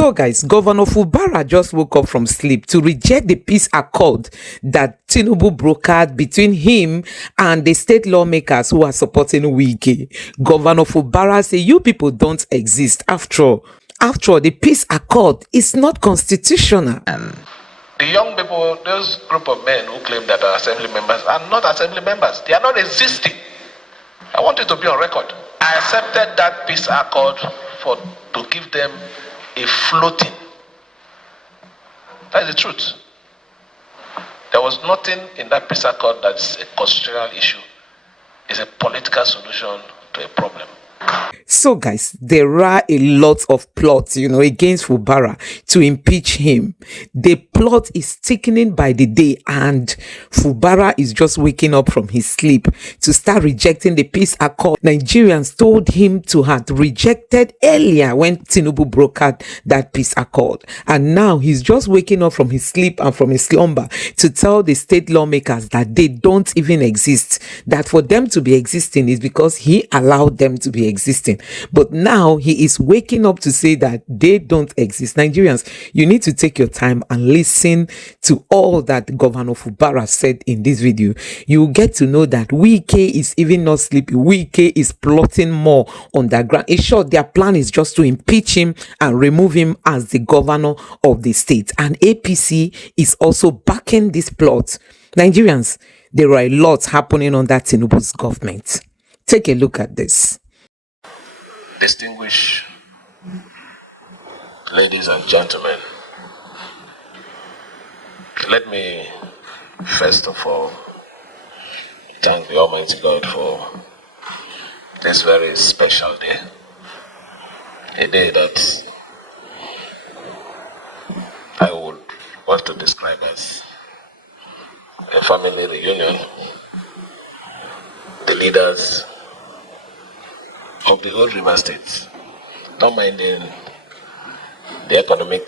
So guys, Governor Fubara just woke up from sleep to reject the peace accord that Tinubu brokered between him and the state lawmakers who are supporting Wike. Governor Fubara say you people don't exist. After all, the peace accord is not constitutional. The young people, those group of men who claim that are assembly members are not assembly members. They are not existing. I want it to be on record. I accepted that peace accord to give them a floating. That is the truth. There was nothing in that peace accord that's a constitutional issue. It's a political solution to a problem. So guys, there are a lot of plots, against Fubara to impeach him. The plot is thickening by the day, and Fubara is just waking up from his sleep to start rejecting the peace accord Nigerians told him to have rejected earlier when Tinubu brokered that peace accord. And now he's just waking up from his sleep and from his slumber to tell the state lawmakers that they don't even exist. That for them to be existing is because he allowed them to be existing. But now he is waking up to say that they don't exist. Nigerians, you need to take your time and listen to all that Governor Fubara said in this video. You get to know that Wike is even not sleeping. Wike is plotting more on the ground. In short, their plan is just to impeach him and remove him as the governor of the state. And APC is also backing this plot. Nigerians, there are a lot happening under Tinubu's government. Take a look at this. Distinguished ladies and gentlemen, let me first of all thank the Almighty God for this very special day, a day that I would want to describe as a family reunion. The leaders of the whole River State, not minding the economic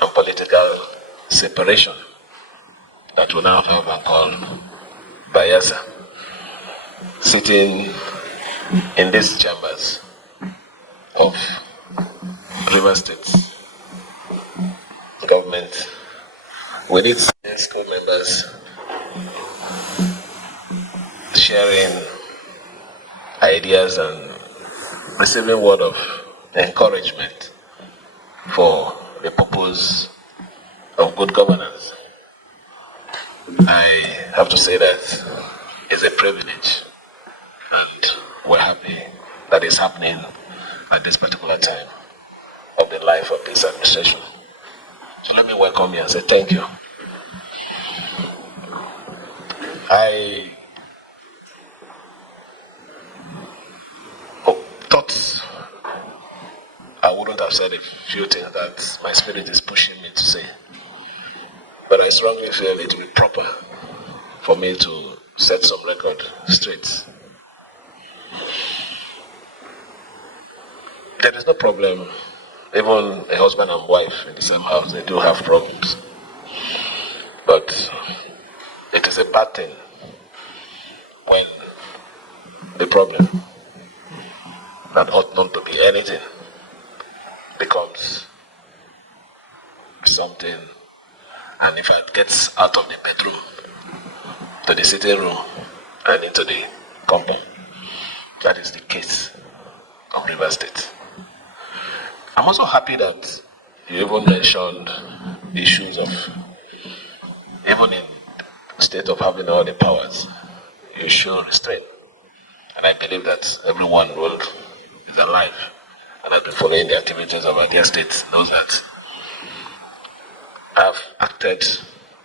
and political separation that we now have and call Bayelsa, sitting in these chambers of River State government with its school members sharing ideas and receiving word of encouragement for the purpose of good governance. I have to say that it's a privilege, and we're happy that it's happening at this particular time of the life of this administration. So let me welcome you and say thank you. I thought I wouldn't have said a few things that my spirit is pushing me to say, but I strongly feel it will be proper for me to set some record straight. There is no problem. Even a husband and wife in the same house, they do have problems. But it is a bad thing when the problem that ought not to be anything becomes something, and if it gets out of the bedroom to the sitting room and into the compound. That is the case of River State. I'm also happy that you even mentioned issues of, even in the state of having all the powers, you show restraint. And I believe that everyone who is alive and has been following the activities of our dear state knows that I've acted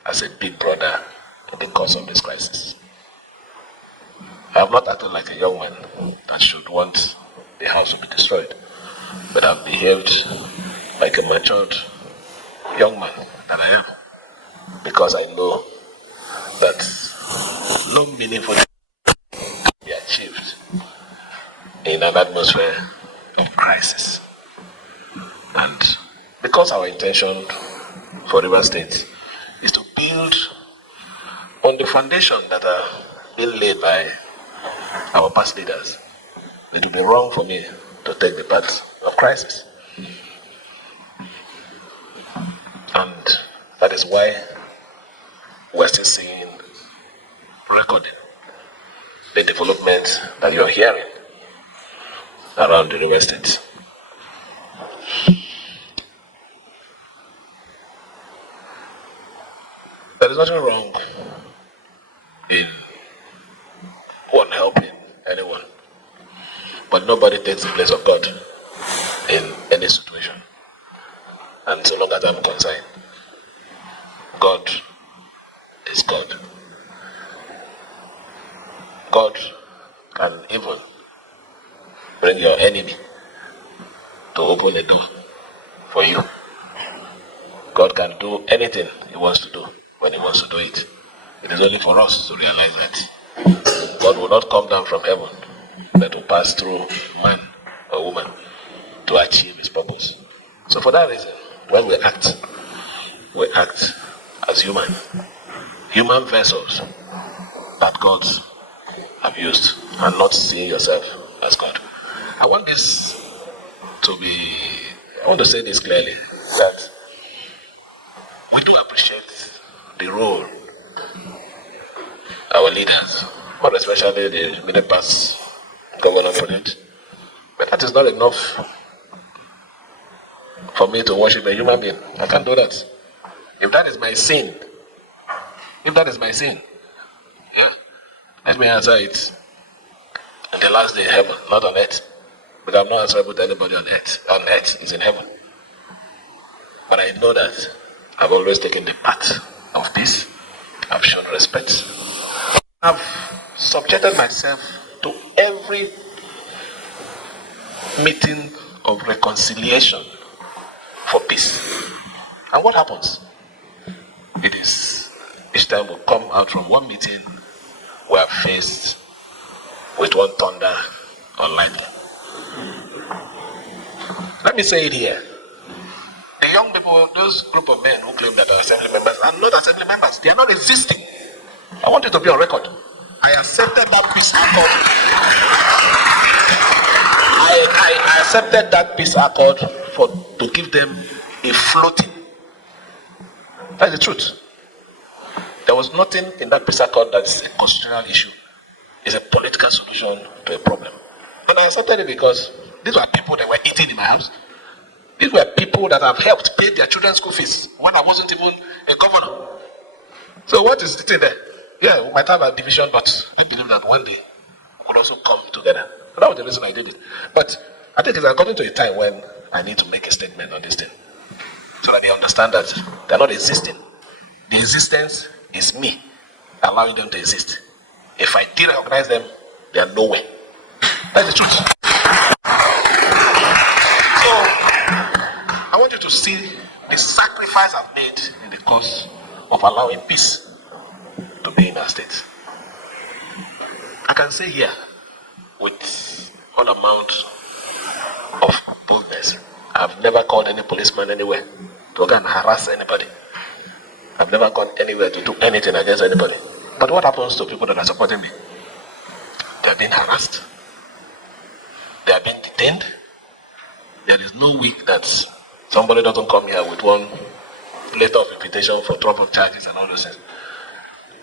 as a big brother in the course of this crisis. I have not acted like a young man that should want the house to be destroyed, but I've behaved like a matured young man that I am, because I know that no meaningful thing can be achieved in an atmosphere of crisis. And because our intention for River State is to build on the foundation that are being laid by our past leaders, it would be wrong for me to take the path of crisis. That is why we're still seeing, recording the developments that you're hearing around the River State. There is nothing wrong in one helping anyone, but nobody takes the place of God in any situation. And so long as I'm concerned, God is God. God can even bring your enemy to open a door for you. God can do anything He wants to do when He wants to do it. It is only for us to realize that God will not come down from heaven, but to pass through man or woman to achieve His purpose. So for that reason, when we act as human vessels that God have used, and not seeing yourself as God. I want to say this clearly, that we do appreciate the role our leaders, but especially the middle past governor put, but that is not enough for me to worship a human being. I can't do that. If that is my sin, yeah, let me answer it in the last day in heaven, not on earth. But I'm not answerable to anybody on earth. On earth is in heaven. But I know that I've always taken the path of peace. I've shown respect. I've subjected myself to every meeting of reconciliation for peace. And what happens? It is each time we come out from one meeting, we are faced with one thunder or lightning. Let me say it here. The young people, those group of men who claim that are assembly members, are not assembly members. They are not existing. I want it to be on record. I accepted that peace accord. I accepted that peace accord to give them a floating. That's the truth. There was nothing in that peace accord that is a constitutional issue. It's a political solution to a problem. But I accepted it because these were people that were eating in my house. These were people that have helped pay their children's school fees when I wasn't even a governor. So what is the thing there? Yeah, we might have a division, but I believe that one day we could also come together. So that was the reason I did it. But I think it's according to a time when I need to make a statement on this thing, so that they understand that they're not existing. The existence is me allowing them to exist. If I derecognize them, they are nowhere. That's the truth. So I want you to see the sacrifice I've made in the cause of allowing peace to be in our state. I can say here with all amount of boldness, I've never called any policeman anywhere to go and harass anybody. I've never gone anywhere to do anything against anybody. But what happens to people that are supporting me? They are being harassed. They are being detained. There is no week that somebody doesn't come here with one letter of invitation for trouble charges and all those things.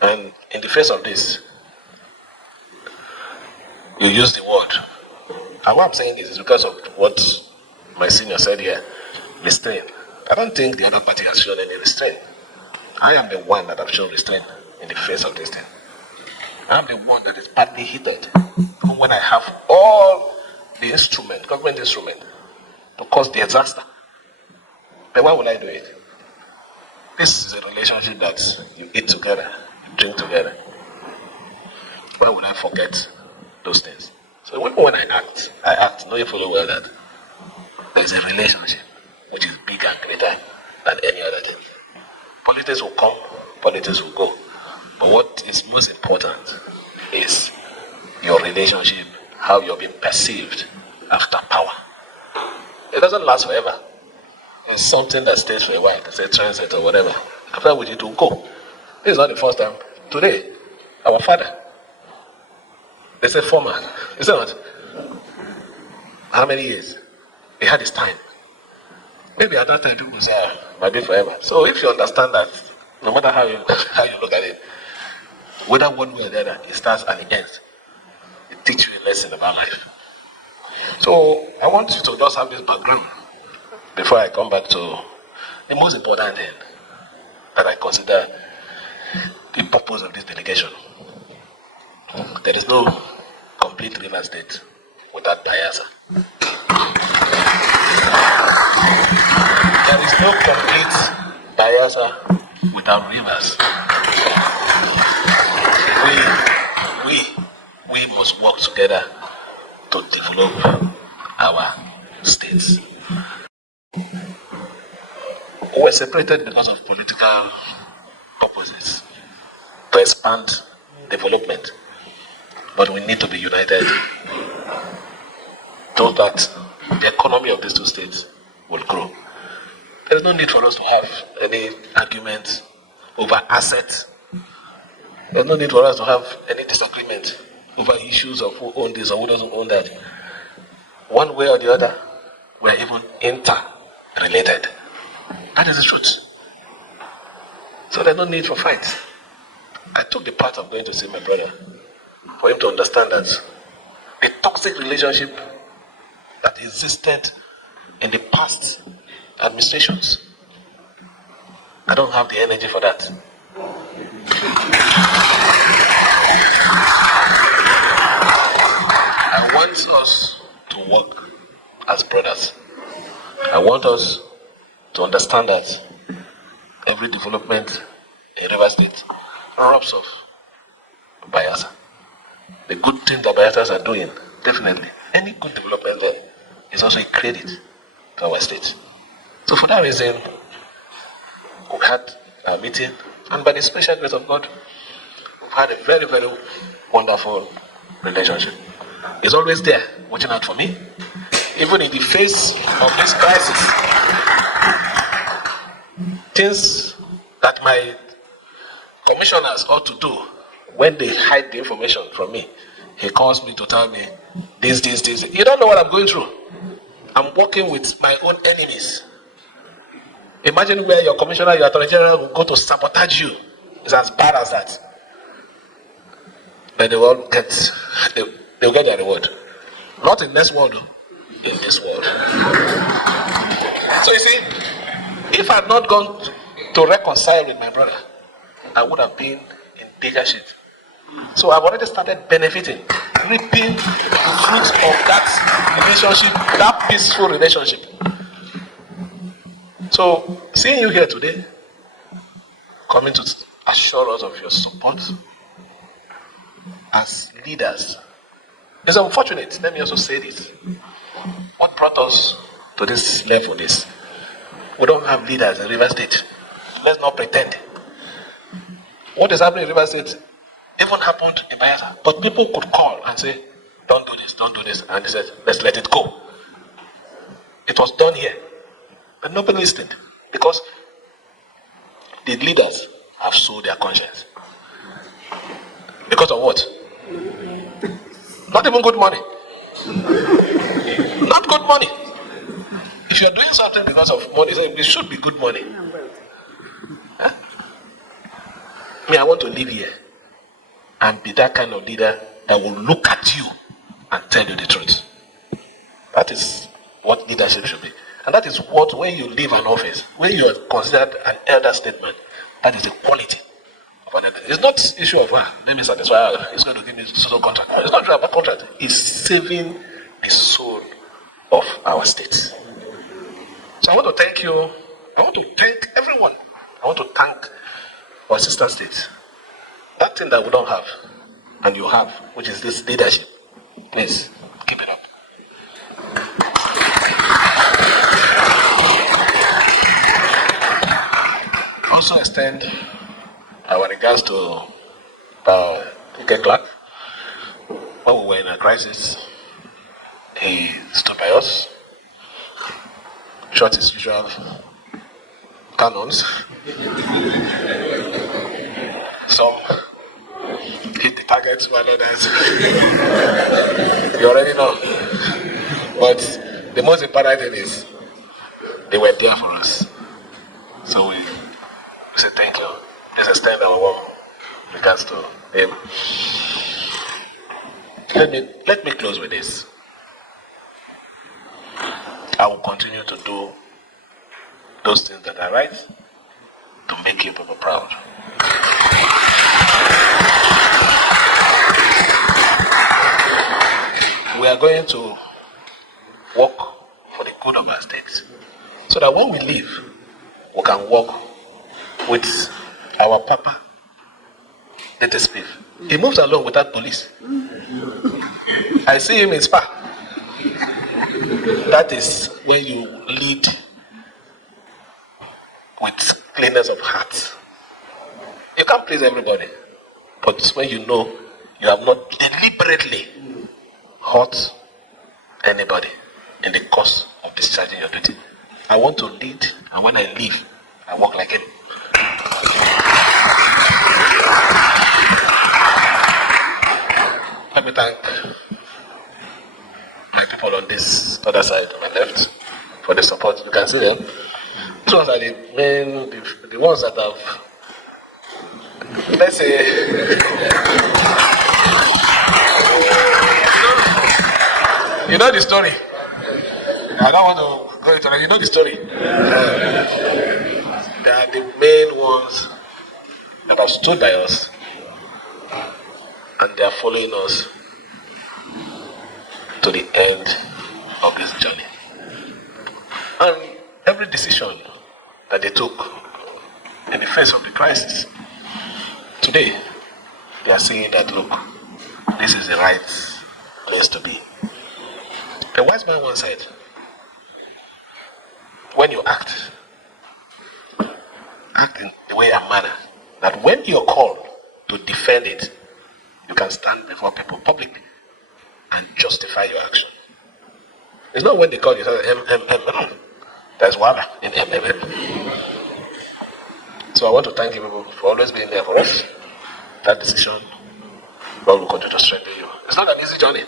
And in the face of this, you use the word. And what I'm saying is because of what my senior said here, restraint. I don't think the other party has shown any restraint. I am the one that have shown restraint in the face of this thing. I'm the one that is badly heated. Even when I have all the instrument, government instrument, to cause the disaster. But why would I do it? This is a relationship that you eat together, you drink together. Why would I forget those things? So even when I act, knowing fully well that there is a relationship which is bigger and greater than any other thing. Politics will come, politics will go. But what is most important is your relationship, how you're being perceived after power. It doesn't last forever. It's something that stays for a while, it's a transit or whatever. After which it will go. This is not the first time. Today, our father, they say former. Is that not? How many years? He had his time. Maybe at that time people say, might be forever. So if you understand that, no matter how you how you look at it, whether one way or the other, it starts and it ends. It teaches you a lesson about life. So I want you to just have this background before I come back to the most important thing that I consider the purpose of this delegation. There is no complete river state without Bayelsa. There is no complete Bayelsa without rivers. We must work together to develop our states. We're separated because of political purposes to expand development, but we need to be united so that the economy of these two states will grow. There is no need for us to have any arguments over assets. There's no need for us to have any disagreement over issues of who owns this or who doesn't own that. One way or the other, we're even interrelated. That is the truth. So there's no need for fight. I took the part of going to see my brother for him to understand that the toxic relationship that existed in the past administrations, I don't have the energy for that. I want us to work as brothers. I want us to understand that every development in River State rubs off Bayelsa. The good thing that Bayelas are doing, definitely, any good development there is also a credit to our state. So for that reason, we had a meeting, and by the special grace of God, we've had a very, very wonderful relationship. He's always there, watching out for me, even in the face of this crisis. Things that my commissioners ought to do when they hide the information from me, he calls me to tell me this. You don't know what I'm going through. I'm working with my own enemies. Imagine where your commissioner, your attorney general will go to sabotage you. It's as bad as that. But they will get their reward. Not in this world, in this world. So you see, if I had not gone to reconcile with my brother, I would have been in bigger shit. So I've already started benefiting, reaping the fruits of that relationship, that peaceful relationship. So seeing you here today, coming to assure us of your support as leaders, is unfortunate. Let me also say this. What brought us to this level is we don't have leaders in River State. Let's not pretend. What is happening in River State even happened in Bayelsa. But people could call and say, don't do this. And they said, let's let it go. It was done here. But nobody listened. Because the leaders have sold their conscience. Because of what? Not even good money. Not good money. If you're doing something because of money, it should be good money. Huh? I want to live here and be that kind of leader that will look at you and tell you the truth. That is what leadership should be. And that is what, when you leave an office, when you are considered an elder statesman, that is the quality of an elder. It's not issue of, let me satisfy, it's going to give me social contract. It's not about contract. It's saving the soul of our state. So I want to thank you. I want to thank everyone. I want to thank our sister states. That thing that we don't have, and you have, which is this leadership. Please, keep it up. Also extend our regards to Wike Clark. When we were in a crisis, he stood by us, shot his usual cannons. Some hit the targets, while others you already know. But the most important thing is They were there for us. So we say thank you. Let's extend our warm regards to him. Let me close with this. I will continue to do those things that are right to make you people proud. We are going to work for the good of our state, so that when we leave, we can work with our Papa, let us speak. He moves along without police. I see him in Spa. That is when you lead with cleanness of heart. You can't please everybody, but when you know you have not deliberately hurt anybody in the course of discharging your duty. I want to lead, and when I leave, I walk like him. Let me thank my people on this other side, on my left, for the support. You can see them. These ones are the main, the ones that have, let's say, you know the story. I don't want to go into that. You know the story. They are the main ones that have stood by us, and they are following us to the end of this journey. And every decision that they took in the face of the crisis, today they are saying that, look, this is the right place to be. A wise man once said, when you act in the way and manner that when you're called to defend it, you can stand before people publicly and justify your action. It's not when they call you, there's water in So I want to thank you people for always being there for us. That decision, God will continue to strengthen you. It's not an easy journey,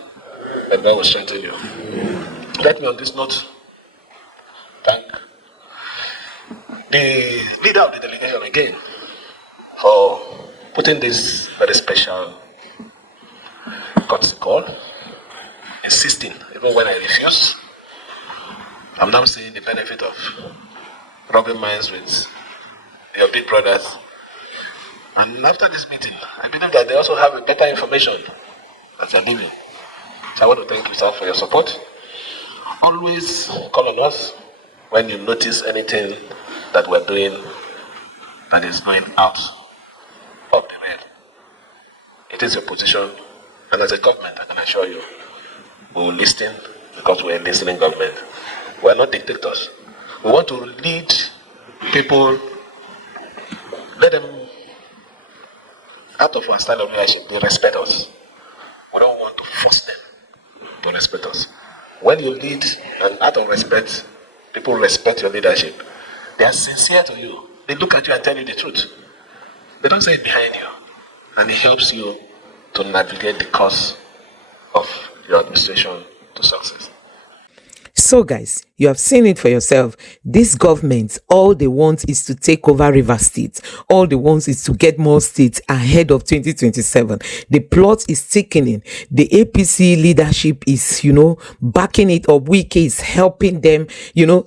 but God will strengthen you. Let me on this note thank the leader of the delegation again for putting this very special courtesy call, insisting, even when I refuse. I'm now seeing the benefit of rubbing minds with your big brothers. And after this meeting, I believe that they also have a better information as they're leaving. So I want to thank you, sir, for your support. Always call on us when you notice anything that we're doing that is going out of the rail. It is your position, and as a government, I can assure you, we will listen because we're a listening government. We're not dictators. We want to lead people, let them, out of our style of leadership, they respect us. We don't want to force them to respect us. When you lead, and out of respect, people respect your leadership. They are sincere to you. They look at you and tell you the truth. They don't say it behind you. And it helps you to navigate the course of your administration to success. So guys, you have seen it for yourself. This government, all they want is to take over River State. All they want is to get more states ahead of 2027. The plot is thickening. The APC leadership is, backing it up. Wike is helping them,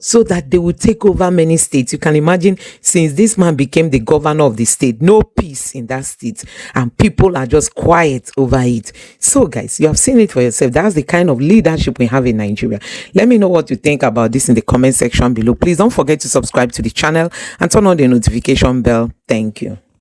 so that they will take over many states. You can imagine, since this man became the governor of the state, no peace in that state, and people are just quiet over it. So guys, you have seen it for yourself. That's the kind of leadership we have in Nigeria. Let me know what you think about this in the comment section below. Please don't forget to subscribe to the channel and turn on the notification bell. Thank you.